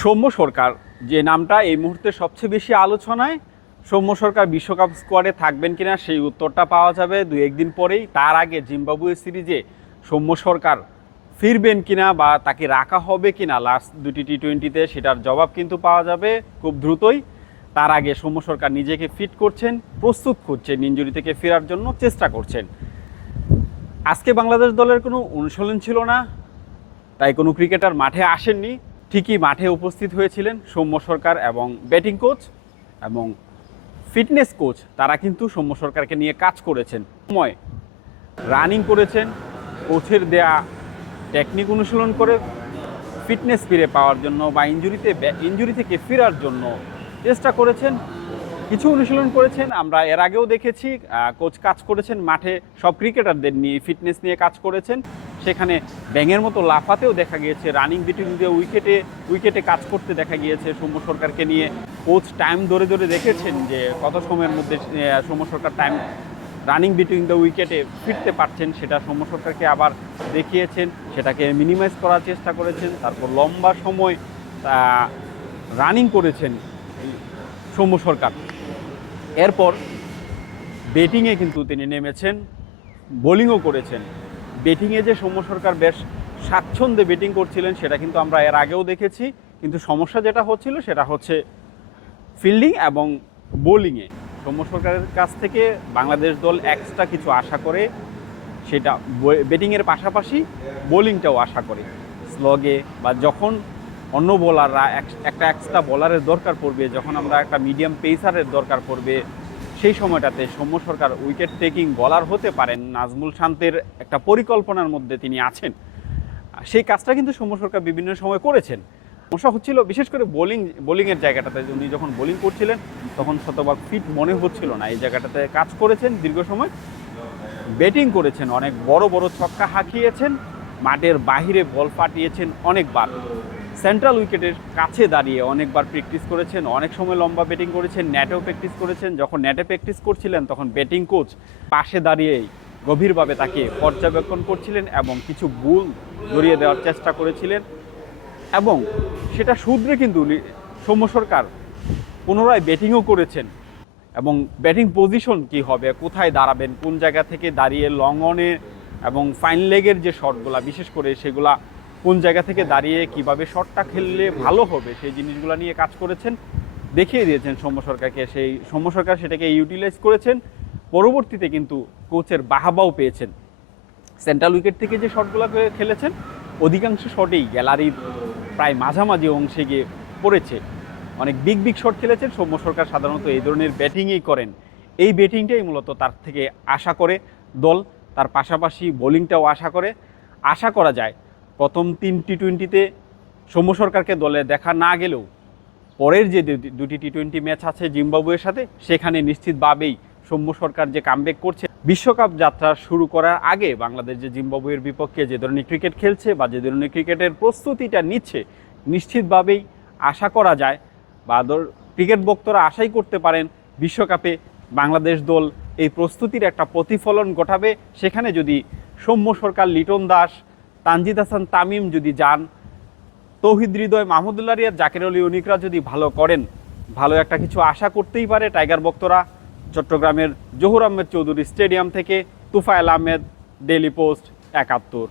সৌম্য সরকার, যে নামটা এই মুহূর্তে সবচেয়ে বেশি আলোচনায়, সৌম্য সরকার বিশ্বকাপ স্কোয়াডে থাকবেন কিনা সেই উত্তরটা পাওয়া যাবে দুই একদিন পরেই। তার আগে জিম্বাবুয়ে সিরিজে সৌম্য সরকার ফিরবেন কিনা বা তাকে রাখা হবে কিনা লাস্ট দুটি টি টোয়েন্টিতে সেটার জবাব কিন্তু পাওয়া যাবে খুব দ্রুতই। তার আগে সৌম্য সরকার নিজেকে ফিট করছেন, প্রস্তুত করছেন ইঞ্জুরি থেকে ফেরার জন্য চেষ্টা করছেন। আজকে বাংলাদেশ দলের কোনো অনুশীলন ছিল না, তাই কোনো ক্রিকেটার মাঠে আসেননি। ঠিকই মাঠে উপস্থিত হয়েছিলেন সৌম্য সরকার এবং ব্যাটিং কোচ এবং ফিটনেস কোচ, তারা কিন্তু সৌম্য সরকারকে নিয়ে কাজ করেছেন। সময় রানিং করেছেন, কোচের দেয়া টেকনিক অনুশীলন করে ফিটনেস ফিরে পাওয়ার জন্য বা ইঞ্জুরিতে ইঞ্জুরি থেকে ফেরার জন্য চেষ্টা করেছেন, কিছু অনুশীলন করেছেন। আমরা এর আগেও দেখেছি কোচ কাজ করেছেন মাঠে। সব ক্রিকেটারদের নিয়ে ফিটনেস নিয়ে কাজ করেছেন। সেখানে ব্যাঙের মতো লাফাতেও দেখা গিয়েছে রানিং বিটুইন দিয়ে উইকেটে উইকেটে কাজ করতে দেখা গিয়েছে সৌম্য সরকারকে নিয়ে। কোচ টাইম ধরে ধরে দেখেছেন যে কত সময়ের মধ্যে Soumya Sarkar time running between the উইকেটে ফিরতে পারছেন সেটা সৌম্য সরকারকে আবার দেখিয়েছেন, সেটাকে মিনিমাইজ করার চেষ্টা করেছেন, তারপর লম্বা সময় রানিং করেছেন সৌম্য সরকার। এরপর ব্যাটিংয়ে কিন্তু তিনি নেমেছেন বোলিংও করেছেন। ব্যাটিংয়ে যে সৌম্য সরকার বেশ স্বাচ্ছন্দ্যে ব্যাটিং করছিলেন, সেটা কিন্তু আমরা এর আগেও দেখেছি। কিন্তু সমস্যা যেটা হচ্ছিল, সেটা হচ্ছে ফিল্ডিং এবং বোলিংয়ে সৌম্য সরকারের কাছ থেকে বাংলাদেশ দল এক্সট্রা কিছু আশা করে, সেটা ব্যাটিংয়ের পাশাপাশি বোলিংটাও আশা করে। স্লগে বা যখন অন্য বোলাররা একটা এক্সট্রা বোলারের দরকার পড়বে, যখন আমরা একটা মিডিয়াম পেসারের দরকার পড়বে সেই সময়টাতে সৌম্য সরকার উইকেট টেকিং বলার হতে পারেন নাজমুল শান্তের একটা পরিকল্পনার মধ্যে তিনি আছেন। সেই কাজটা কিন্তু সৌম্য সরকার বিভিন্ন সময় করেছেন। সমস্যা হচ্ছিল বিশেষ করে বোলিং বোলিংয়ের জায়গাটাতে, উনি যখন বোলিং করছিলেন, তখন শতভাগ ফিট মনে হচ্ছিল না। এই জায়গাটাতে কাজ করেছেন দীর্ঘ সময়। ব্যাটিং করেছেন, অনেক বড় বড় ছক্কা হাঁকিয়েছেন, মাঠের বাহিরে বল পাঠিয়েছেন অনেকবার। সেন্ট্রাল উইকেটের কাছে দাঁড়িয়ে অনেকবার প্র্যাকটিস করেছেন, অনেক সময় লম্বা ব্যাটিং করেছেন নেটেও প্র্যাকটিস করেছেন। যখন নেটে প্র্যাকটিস করছিলেন, তখন ব্যাটিং কোচ পাশে দাঁড়িয়েই গভীরভাবে তাকে পর্যবেক্ষণ করছিলেন এবং কিছু ভুল জড়িয়ে দেওয়ার চেষ্টা করেছিলেন। এবং সেটা শুধরে কিন্তু সৌম্য সরকার পুনরায় ব্যাটিংও করেছেন। এবং ব্যাটিং পজিশন কি হবে, কোথায় দাঁড়াবেন, কোন জায়গা থেকে দাঁড়িয়ে লং অনে এবং ফাইন লেগের যে শটগুলা বিশেষ করে সেগুলা কোন জায়গা থেকে দাঁড়িয়ে কীভাবে শটটা খেললে ভালো হবে, সেই জিনিসগুলো নিয়ে কাজ করেছেন, দেখিয়ে দিয়েছেন সৌম্য সরকারকে। সেই সৌম্য সরকার সেটাকে ইউটিলাইজ করেছেন, পরবর্তীতে কিন্তু কোচের বাহাবাও পেয়েছেন। সেন্ট্রাল উইকেট থেকে যে শটগুলো খেলেছেন, অধিকাংশ শটেই গ্যালারির প্রায় মাঝামাঝি অংশে গিয়ে পড়েছে। অনেক বিগ বিগ শট খেলেছেন, সৌম্য সরকার সাধারণত এই ধরনের ব্যাটিংই করেন। এই ব্যাটিংটাই মূলত তার থেকে আশা করে দল, তার পাশাপাশি বোলিংটাও আশা করে। আশা করা যায় প্রথম তিন টি টোয়েন্টিতে সৌম্য সরকারকে দলে দেখা না গেলেও পরের যে দুটি টি টোয়েন্টি ম্যাচ আছে জিম্বাবুয়ের সাথে, সেখানে নিশ্চিতভাবেই সৌম্য সরকার যে কামব্যাক করছে, বিশ্বকাপ যাত্রা শুরু করার আগে বাংলাদেশ যে জিম্বাবুয়ের বিপক্ষে যে ধরনের ক্রিকেট খেলছে বা যে ধরনের ক্রিকেটের প্রস্তুতিটা নিচ্ছে, নিশ্চিতভাবেই আশা করা যায় বা ক্রিকেট ভক্তরা আশাই করতে পারেন বিশ্বকাপে বাংলাদেশ দল এই প্রস্তুতির একটা প্রতিফলন ঘটাবে। সেখানে যদি সৌম্য সরকার, লিটন দাস তানজিদ হাসান তামিম যদি যান, তৌহিদ হৃদয় মাহমুদুল্লাহ রিয়াদ, জাকির আলী অনিকরা যদি ভালো করেন, ভালো একটা কিছু আশা করতেই পারে টাইগার ভক্তরা। চট্টগ্রামের জহুর আহমেদ চৌধুরী স্টেডিয়াম থেকে তুফায়েল আহমেদ ডেলি পোস্ট, একাত্তর।